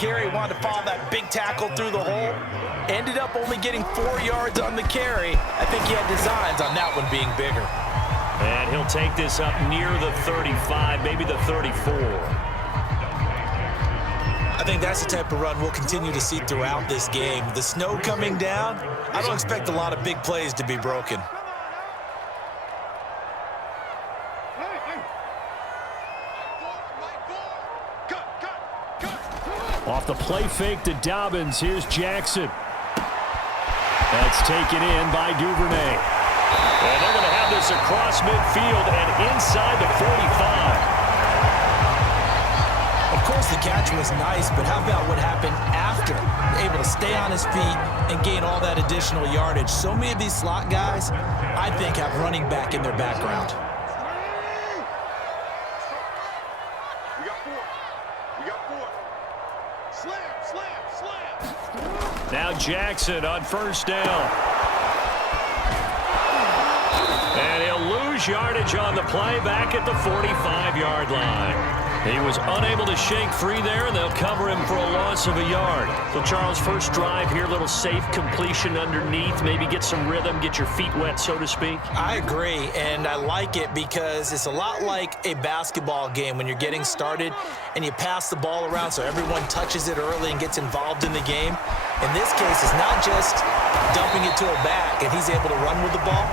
carry, wanted to follow that big tackle through the hole. Ended up only getting 4 yards on the carry. I think he had designs on that one being bigger. And he'll take this up near the 35, maybe the 34. I think that's the type of run we'll continue to see throughout this game. The snow coming down, I don't expect a lot of big plays to be broken. Off the play fake to Dobbins. Here's Jackson. That's taken in by Duvernay. And they're going to have this across midfield and inside the 45. Of course, the catch was nice, but how about what happened after? Able to stay on his feet and gain all that additional yardage. So many of these slot guys, I think, have running back in their background. Now Jackson on first down. And he'll lose yardage on the play back at the 45-yard line. He was unable to shake free there, and they'll cover him for a loss of a yard. So, Charles, first drive here, little safe completion underneath, maybe get some rhythm, get your feet wet, so to speak. I agree, and I like it because it's a lot like a basketball game when you're getting started and you pass the ball around so everyone touches it early and gets involved in the game. In this case, it's not just dumping it to a back and he's able to run with the ball,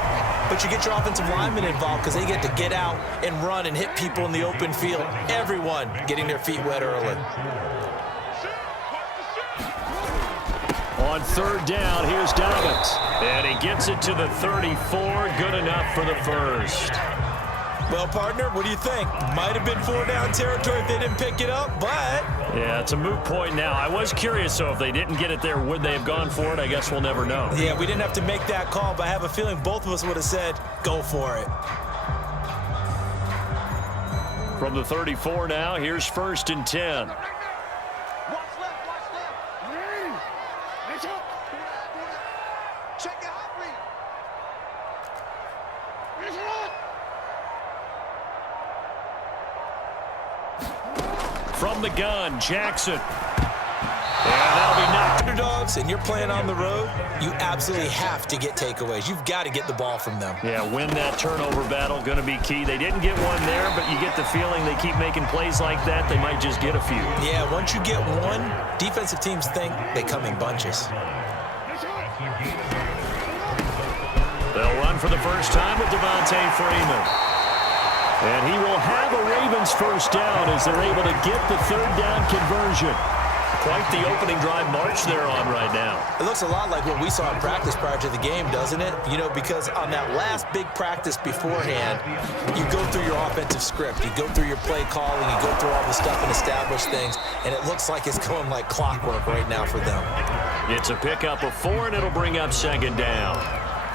but you get your offensive linemen involved because they get to get out and run and hit people in the open field. Everyone getting their feet wet early. On third down, here's Dobbins. And he gets it to the 34. Good enough for the first. Well, partner, what do you think? Might have been 4-down territory if they didn't pick it up, but... Yeah, it's a moot point now. I was curious, so if they didn't get it there, would they have gone for it? I guess we'll never know. Yeah, we didn't have to make that call, but I have a feeling both of us would have said, go for it. From the 34 now, here's first and 10. From the gun, Jackson. And that'll be knocked. Underdogs, and you're playing on the road, you absolutely have to get takeaways. You've got to get the ball from them. Yeah, win that turnover battle, going to be key. They didn't get one there, but you get the feeling they keep making plays like that, they might just get a few. Yeah, once you get one, defensive teams think they come in bunches. They'll run for the first time with Devontae Freeman. And he will have a Ravens first down as they're able to get the third down conversion. Quite the opening drive march they're on right now. It looks a lot like what we saw in practice prior to the game, doesn't it? You know, because on that last big practice beforehand, you go through your offensive script. You go through your play calling. You go through all the stuff and establish things. And it looks like it's going like clockwork right now for them. It's a pickup of 4, and it'll bring up second down.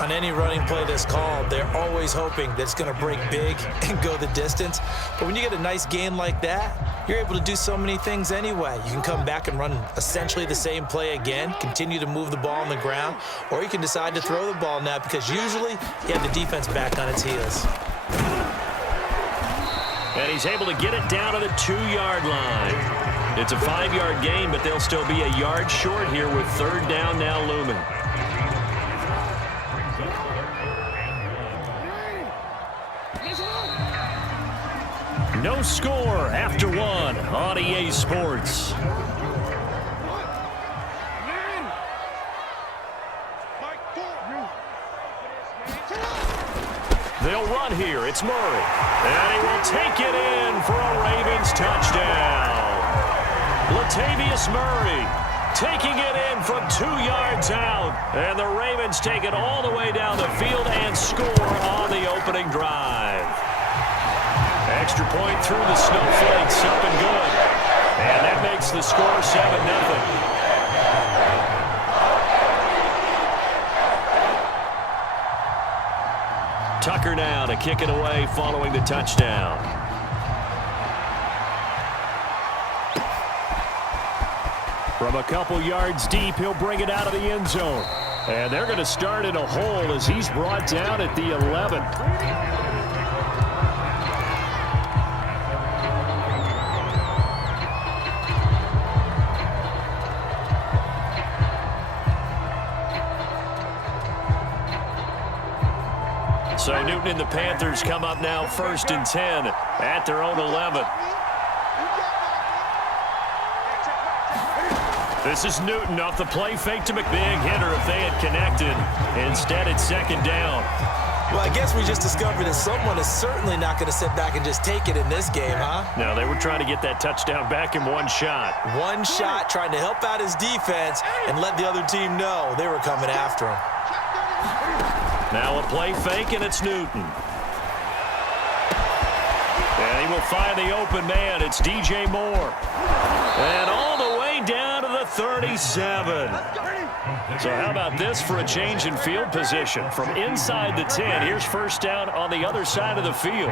On any running play that's called, they're always hoping that it's going to break big and go the distance. But when you get a nice gain like that, you're able to do so many things anyway. You can come back and run essentially the same play again, continue to move the ball on the ground, or you can decide to throw the ball now because usually you have the defense back on its heels. And he's able to get it down to the 2-yard line. It's a 5-yard gain, but they'll still be a yard short here with third down now looming. No score after 1 on EA Sports. They'll run here. It's Murray. And he will take it in for a Ravens touchdown. Latavius Murray taking it in from 2 yards out. And the Ravens take it all the way down the field and score on the opening drive. Extra point through the snowflakes, up and good. And that makes the score 7-0. Tucker now to kick it away following the touchdown. From a couple yards deep, he'll bring it out of the end zone. And they're going to start in a hole as he's brought down at the 11. So Newton and the Panthers come up now 1st and 10 at their own 11. This is Newton off the play fake to McBig hitter if they had connected. Instead, it's 2nd down. Well, I guess we just discovered that someone is certainly not going to sit back and just take it in this game, huh? No, they were trying to get that touchdown back in one shot. One shot, trying to help out his defense and let the other team know they were coming after him. Now a play fake, and it's Newton. And he will find the open man. It's DJ Moore. And all the way down to the 37. So how about this for a change in field position? From inside the 10, here's 1st down on the other side of the field.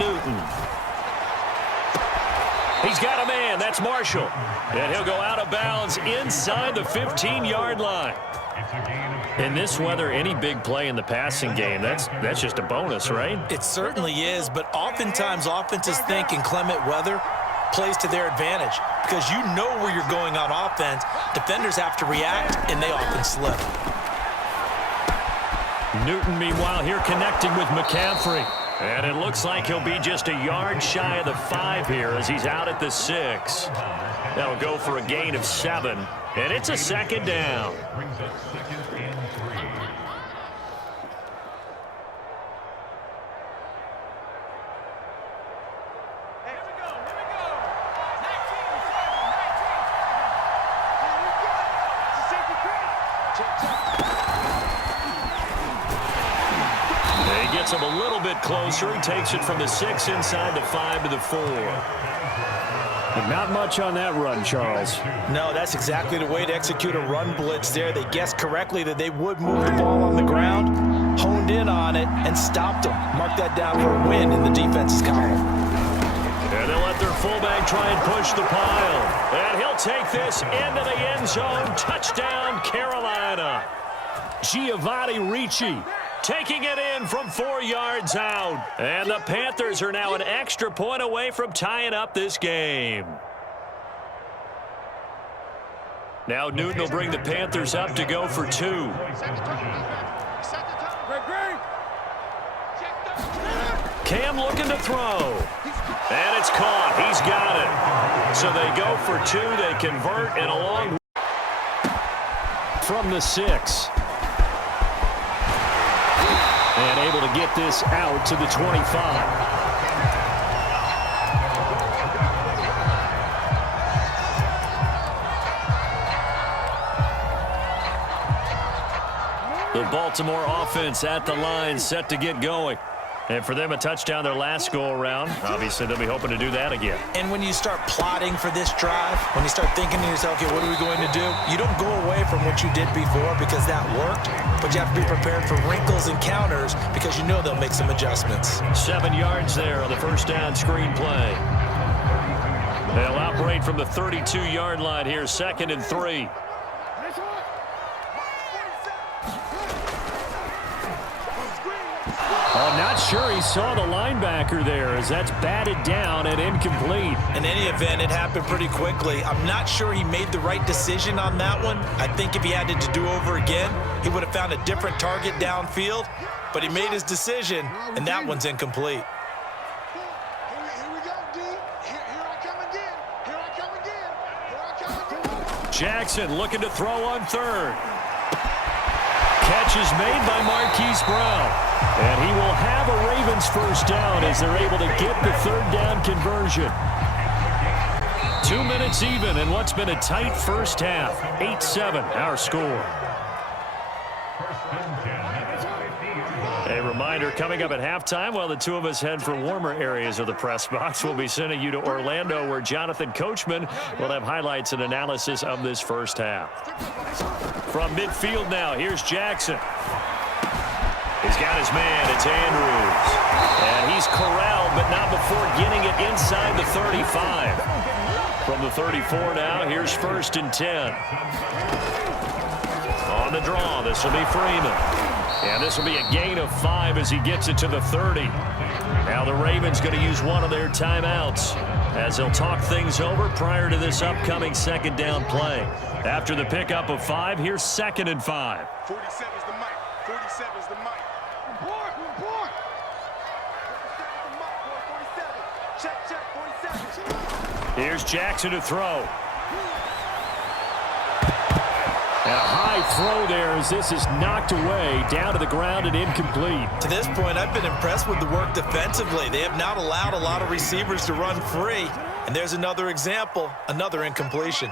Newton. He's got a man. That's Marshall. And he'll go out of bounds inside the 15-yard line. In this weather, any big play in the passing game, that's just a bonus, right? It certainly is, but oftentimes offenses think in clement weather plays to their advantage because you know where you're going on offense. Defenders have to react, and they often slip. Newton, meanwhile, here connecting with McCaffrey. And it looks like he'll be just a yard shy of the 5 here as he's out at the 6. That'll go for a gain of 7, and it's a 2nd down. He gets him a little bit closer. He takes it from the 6 inside the 5 to the 4. But not much on that run, Charles. No, that's exactly the way to execute a run blitz there. They guessed correctly that they would move the ball on the ground, honed in on it, and stopped them. Mark that down for a win in the defense's column. And they'll let their fullback try and push the pile. And he'll take this into the end zone. Touchdown, Carolina. Giovanni Ricci taking it in from 4 yards out. And the Panthers are now an extra point away from tying up this game. Now Newton will bring the Panthers up to go for 2. Cam looking to throw. And it's caught. He's got it. So they go for 2. They convert, and along from the 6. And able to get this out to the 25. The Baltimore offense at the line, set to get going. And for them, a touchdown their last go-around. Obviously, they'll be hoping to do that again. And when you start plotting for this drive, when you start thinking to yourself, okay, what are we going to do? You don't go away from what you did before because that worked, but you have to be prepared for wrinkles and counters because you know they'll make some adjustments. 7 yards there on the 1st down screen play. They'll operate from the 32-yard line here, 2nd and 3. I'm not sure he saw the linebacker there as that's batted down and incomplete. In any event, it happened pretty quickly. I'm not sure he made the right decision on that one. I think if he had it to do over again, he would have found a different target downfield. But he made his decision, and that one's incomplete. Jackson looking to throw on 3rd. Catch is made by Marquise Brown. And he will have a Ravens 1st down as they're able to get the 3rd down conversion. 2 minutes even in what's been a tight first half. 8-7 our score. A reminder coming up at halftime while the two of us head for warmer areas of the press box. We'll be sending you to Orlando where Jonathan Coachman will have highlights and analysis of this first half. From midfield now, here's Jackson. He's got his man. It's Andrews. And he's corralled, but not before getting it inside the 35. From the 34 now, here's 1st and 10. On the draw, this will be Freeman. And this will be a gain of 5 as he gets it to the 30. Now the Ravens going to use one of their timeouts. as they'll talk things over prior to this upcoming second down play. After the pickup of 5, here's 2nd and 5. 47's the mic. 47's the mic. Report, report. 47's the mic, boy. 47. Check, check, 47. Here's Jackson to throw. A high throw there as this is knocked away, down to the ground and incomplete. To this point, I've been impressed with the work defensively. They have not allowed a lot of receivers to run free. And there's another example, another incompletion.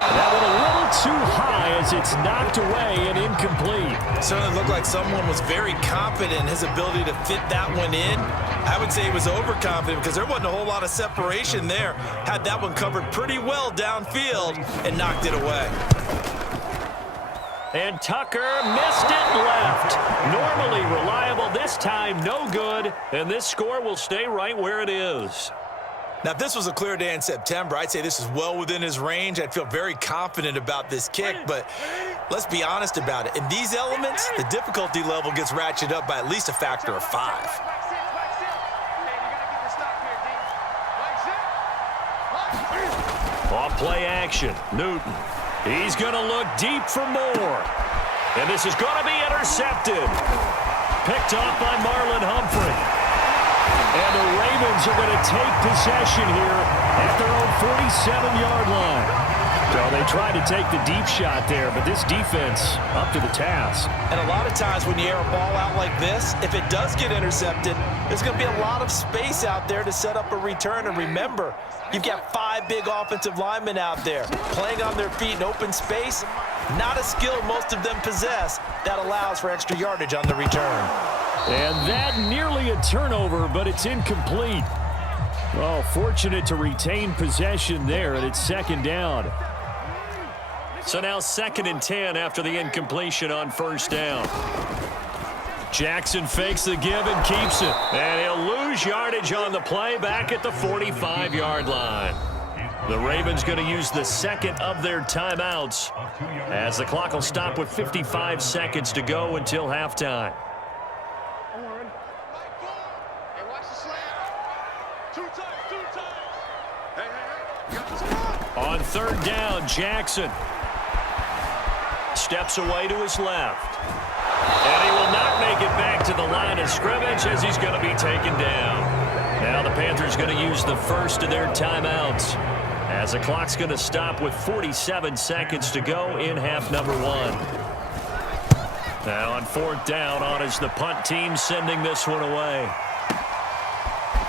That one a little too high as it's knocked away and incomplete. Certainly looked like someone was very confident in his ability to fit that one in. I would say he was overconfident because there wasn't a whole lot of separation there. Had that one covered pretty well downfield and knocked it away. And Tucker missed it left. Normally reliable, this time no good. And this score will stay right where it is. Now, if this was a clear day in September, I'd say this is well within his range. I'd feel very confident about this kick, but let's be honest about it. In these elements, the difficulty level gets ratcheted up by at least a factor of 5. Off play action, Newton. He's going to look deep for more. And this is going to be intercepted. Picked off by Marlon Humphrey. And the Ravens are going to take possession here at their own 47-yard line. So they tried to take the deep shot there, but this defense up to the task. And a lot of times when you air a ball out like this, if it does get intercepted, there's going to be a lot of space out there to set up a return. And remember, you've got 5 big offensive linemen out there playing on their feet in open space. Not a skill most of them possess that allows for extra yardage on the return. And that nearly a turnover, but it's incomplete. Well, fortunate to retain possession there, and it's 2nd down. So now 2nd and 10 after the incompletion on 1st down. Jackson fakes the give and keeps it. And he'll lose yardage on the play back at the 45-yard line. The Ravens going to use the 2nd of their timeouts as the clock will stop with 55 seconds to go until halftime. On 3rd down, Jackson steps away to his left. And he will not make it back to the line of scrimmage as he's going to be taken down. Now the Panthers going to use the 1st of their timeouts as the clock's going to stop with 47 seconds to go in half number 1. Now on 4th down, on is the punt team sending this one away.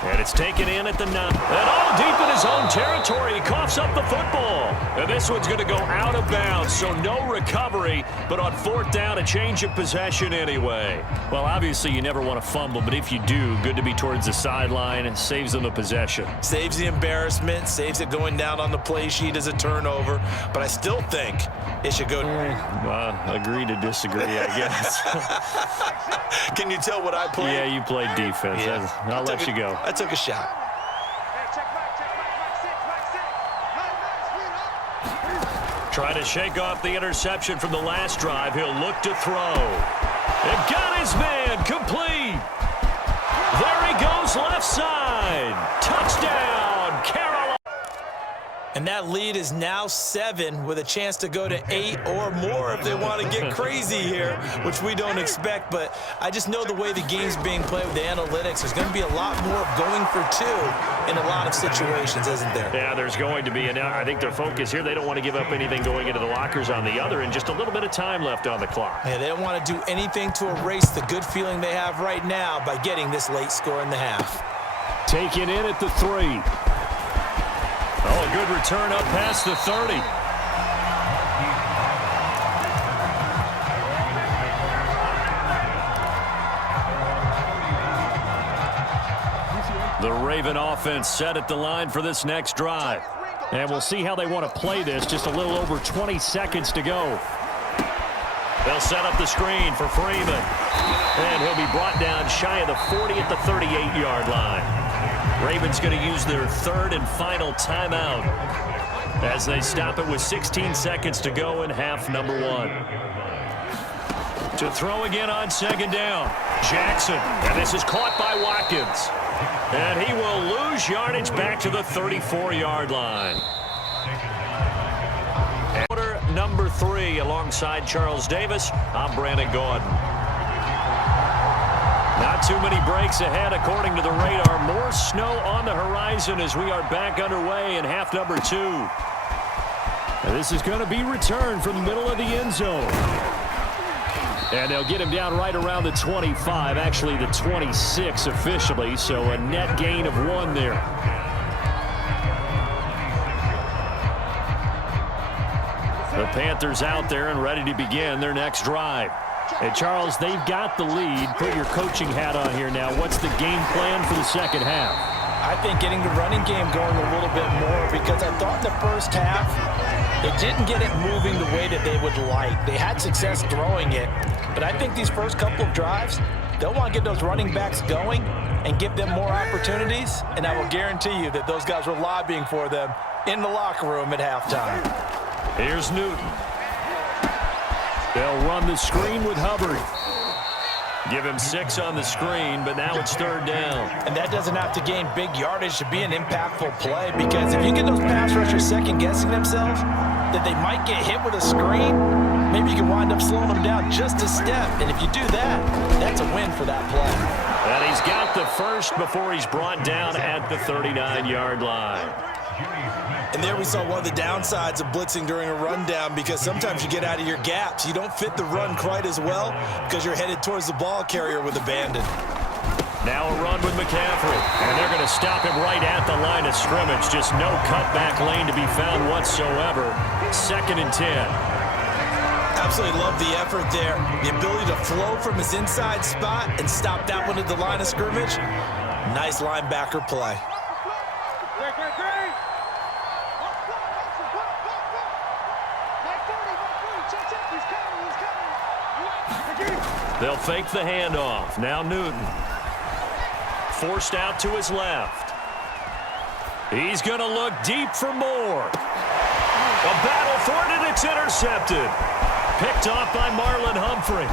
And it's taken in at the 9. And all deep in his own territory, he coughs up the football. And this one's going to go out of bounds, so no recovery. But on 4th down, a change of possession anyway. Well, obviously you never want to fumble, but if you do, good to be towards the sideline. It saves them the possession. Saves the embarrassment, saves it going down on the play sheet as a turnover. But I still think it should go. Agree to disagree, I guess. Can you tell what I played? Yeah, you played defense. Yeah. I'll let you go. I took a shot. Try to shake off the interception from the last drive. He'll look to throw. And got his man complete. There he goes left side. Touchdown, Carolina. And that lead is now 7 with a chance to go to 8 or more if they want to get crazy here, which we don't expect. But I just know the way the game's being played with the analytics, there's going to be a lot more of going for 2 in a lot of situations, isn't there? Yeah, there's going to be. And I think their focus here, they don't want to give up anything going into the lockers on the other, and just a little bit of time left on the clock. Yeah, they don't want to do anything to erase the good feeling they have right now by getting this late score in the half. Taken in at the 3. Oh, a good return up past the 30. The Raven offense set at the line for this next drive. And we'll see how they want to play this. Just a little over 20 seconds to go. They'll set up the screen for Freeman. And he'll be brought down shy of the 40 at the 38-yard line. Ravens going to use their 3rd and final timeout as they stop it with 16 seconds to go in half number 1. To throw again on second down. Jackson, and this is caught by Watkins. And he will lose yardage back to the 34-yard line. Quarter number 3 alongside Charles Davis. I'm Brandon Gordon. Not too many breaks ahead according to the radar. More snow on the horizon as we are back underway in half number 2. And this is going to be returned from the middle of the end zone. And they'll get him down right around the 25, actually the 26 officially, so a net gain of 1 there. The Panthers out there and ready to begin their next drive. And Charles, they've got the lead. Put your coaching hat on here now. What's the game plan for the second half? I think getting the running game going a little bit more, because I thought in the first half they didn't get it moving the way that they would like. They had success throwing it, but I think these first couple of drives, they'll want to get those running backs going and give them more opportunities, and I will guarantee you that those guys were lobbying for them in the locker room at halftime. Here's Newton. They'll run the screen with Hubbard. Give him 6 on the screen, but now it's third down. And that doesn't have to gain big yardage to be an impactful play, because if you get those pass rushers second-guessing themselves that they might get hit with a screen, maybe you can wind up slowing them down just a step. And if you do that, that's a win for that play. And he's got the first before he's brought down at the 39-yard line. And there we saw one of the downsides of blitzing during a rundown, because sometimes you get out of your gaps. You don't fit the run quite as well because you're headed towards the ball carrier with abandon. Now a run with McCaffrey. And they're going to stop him right at the line of scrimmage. Just no cutback lane to be found whatsoever. 2nd and 10. Absolutely love the effort there. The ability to flow from his inside spot and stop that one at the line of scrimmage. Nice linebacker play. They'll fake the handoff. Now Newton. Forced out to his left. He's going to look deep for more. A battle for it, and it's intercepted. Picked off by Marlon Humphrey.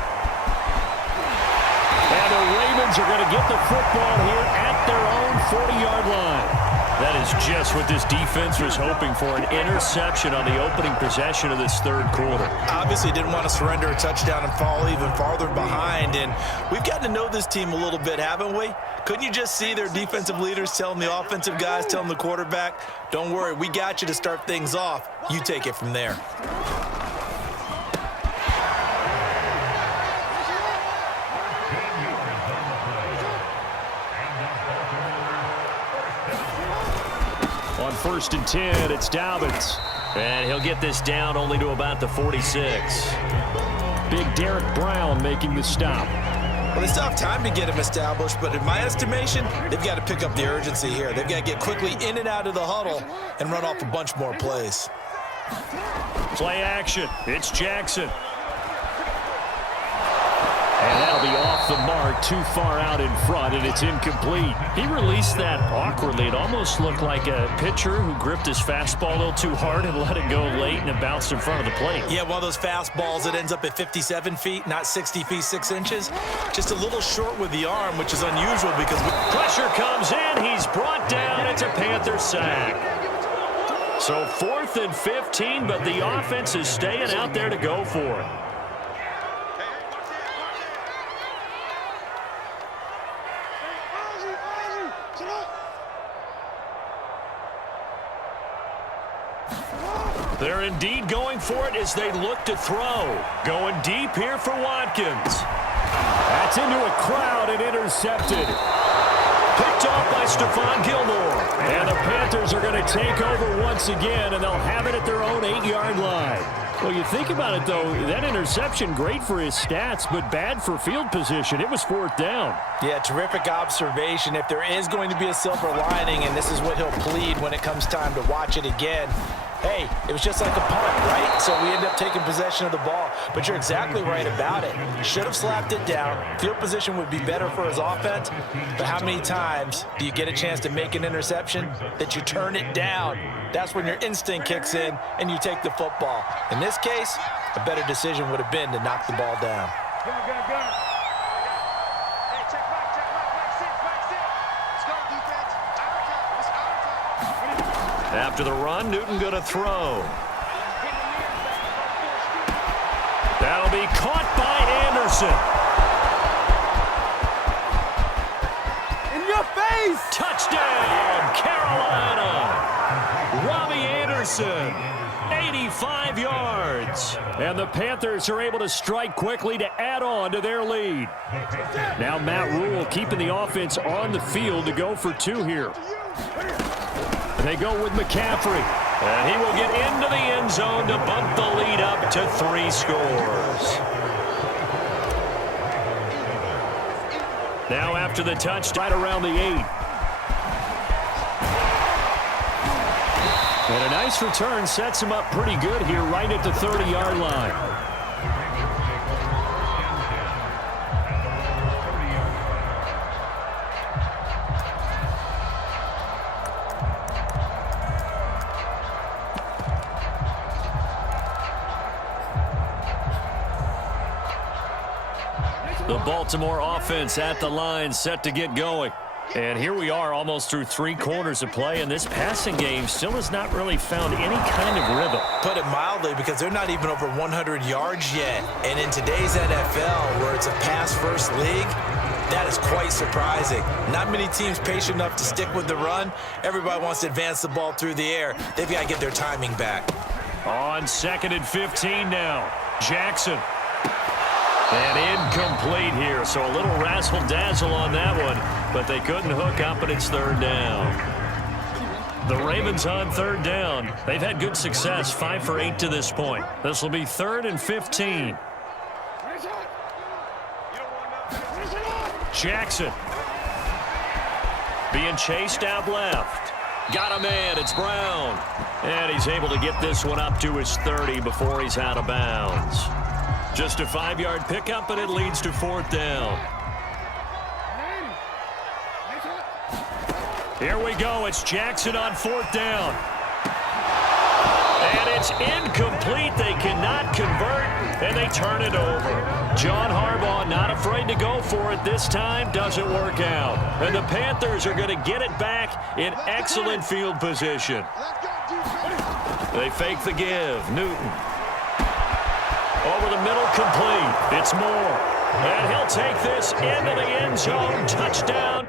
And the Ravens are going to get the football here at their own 40-yard line. That is just what this defense was hoping for, an interception on the opening possession of this third quarter. Obviously didn't want to surrender a touchdown and fall even farther behind, and we've gotten to know this team a little bit, haven't we? Couldn't you just see their defensive leaders telling the offensive guys, telling the quarterback, don't worry, we got you to start things off. You take it from there. On 1st and 10, it's Dobbins. And he'll get this down only to about the 46. Big Derek Brown making the stop. Well, they still have time to get him established, but in my estimation, they've got to pick up the urgency here. They've got to get quickly in and out of the huddle and run off a bunch more plays. Play action. It's Jackson. And that'll be off the mark, too far out in front, and it's incomplete. He released that awkwardly. It almost looked like a pitcher who gripped his fastball a little too hard and let it go late, and it bounced in front of the plate. Yeah, one of those fastballs that ends up at 57 feet, not 60 feet, 6 inches. Just a little short with the arm, which is unusual because... Pressure comes in. He's brought down. It's a Panther sack. So 4th and 15, but the offense is staying out there to go for it. They're indeed going for it as they look to throw. Going deep here for Watkins. That's into a crowd and intercepted. Picked off by Stephon Gilmore. And the Panthers are going to take over once again, and they'll have it at their own 8-yard line. Well, you think about it, though, that interception, great for his stats, but bad for field position. It was 4th down. Yeah, terrific observation. If there is going to be a silver lining, and this is what he'll plead when it comes time to watch it again, hey, it was just like a punt, right? So we end up taking possession of the ball. But you're exactly right about it. Should have slapped it down. Field position would be better for his offense. But how many times do you get a chance to make an interception that you turn it down? That's when your instinct kicks in and you take the football. In this case, a better decision would have been to knock the ball down. After the run, Newton going to throw. That'll be caught by Anderson. In your face! Touchdown, Carolina. Robbie Anderson, 85 yards. And the Panthers are able to strike quickly to add on to their lead. Now Matt Rule keeping the offense on the field to go for 2 here. They go with McCaffrey. And he will get into the end zone to bump the lead up to 3 scores. Now after the touch, right around the 8. And a nice return sets him up pretty good here right at the 30-yard line. The Baltimore offense at the line, set to get going. And here we are almost through 3 quarters of play, and this passing game still has not really found any kind of rhythm. Put it mildly, because they're not even over 100 yards yet. And in today's NFL, where it's a pass-first league, that is quite surprising. Not many teams patient enough to stick with the run. Everybody wants to advance the ball through the air. They've got to get their timing back. On 2nd and 15 now. Jackson. And incomplete here, so a little razzle-dazzle on that one, but they couldn't hook up, and it's 3rd down. The Ravens on 3rd down. They've had good success, 5 for 8 to this point. This will be 3rd and 15. Jackson. Being chased out left. Got a man, it's Brown. And he's able to get this one up to his 30 before he's out of bounds. Just a 5-yard pickup, and it leads to 4th down. Here we go. It's Jackson on 4th down. And it's incomplete. They cannot convert, and they turn it over. John Harbaugh not afraid to go for it this time. Doesn't work out. And the Panthers are going to get it back in excellent field position. They fake the give. Newton. Over the middle, complete. It's Moore. And he'll take this into the end zone. Touchdown,